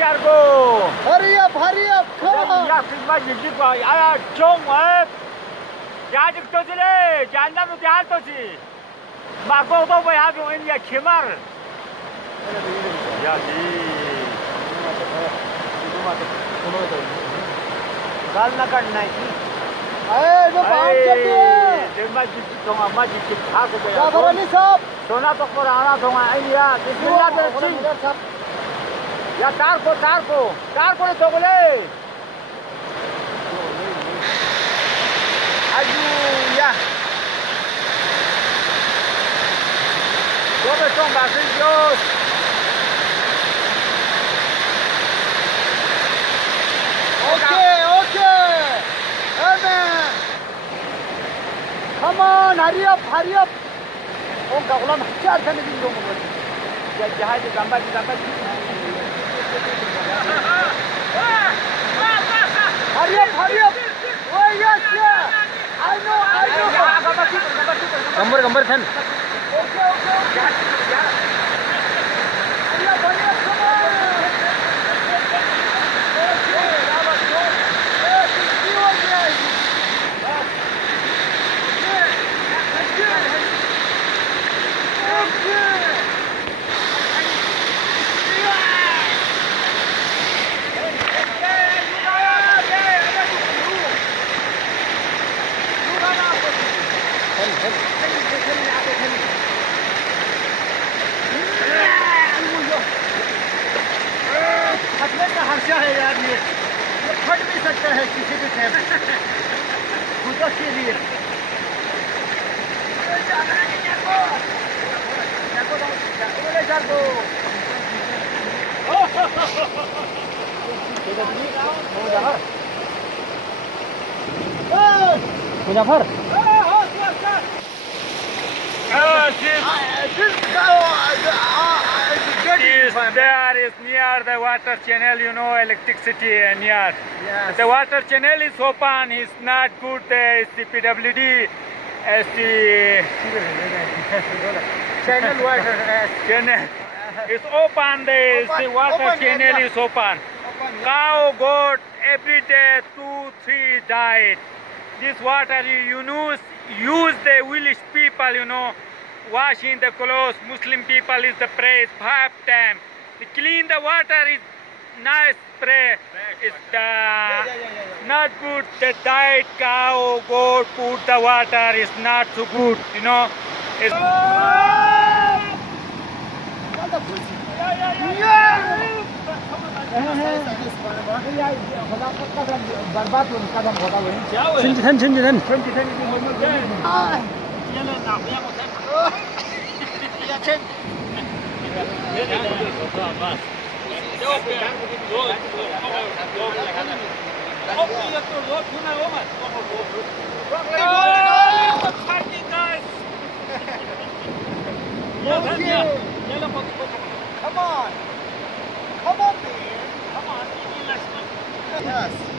Jargo. Hurry up, come on. Ya filma yıldız var. Aya çok var. Yacık tozile. Candan tu ध्यान tozi. Mako to ba ya jo India khimar. Ya ji. Gal na karna ki. Hey, no baam chatti hai. Demma ji to amma ji ki khak gaya. Jafar Ali sahab. Sona to Qur'ana to India. Bismillah de chi. Ya tar ko to bole. Aju ya. Come son vacíos. Okay. Amen. Come on, hurry up. Oh, kagulam char thane din dong mo. Ya jahaz gamba. Hurry up. Oh yes. I know. Gambar than. Okay. Hurry up, come on. Harsha है यार ये फट भी सकता है किसी भी time खुदा के लिए Muzaffar There is near the water channel, you know, electricity near. Yes. The water channel is open, it's not good, the CPWD, as the Channel water. channel is open, the water channel is open. Cow, goat, every day 2-3 died. This water you use the village people, you know, washing the clothes. Muslim people is the praise 5 times. To clean the water is nice spray. It's not good. The diet cow, goat, put the water is not so good, you know. It's Come on, man. Come on. Yes.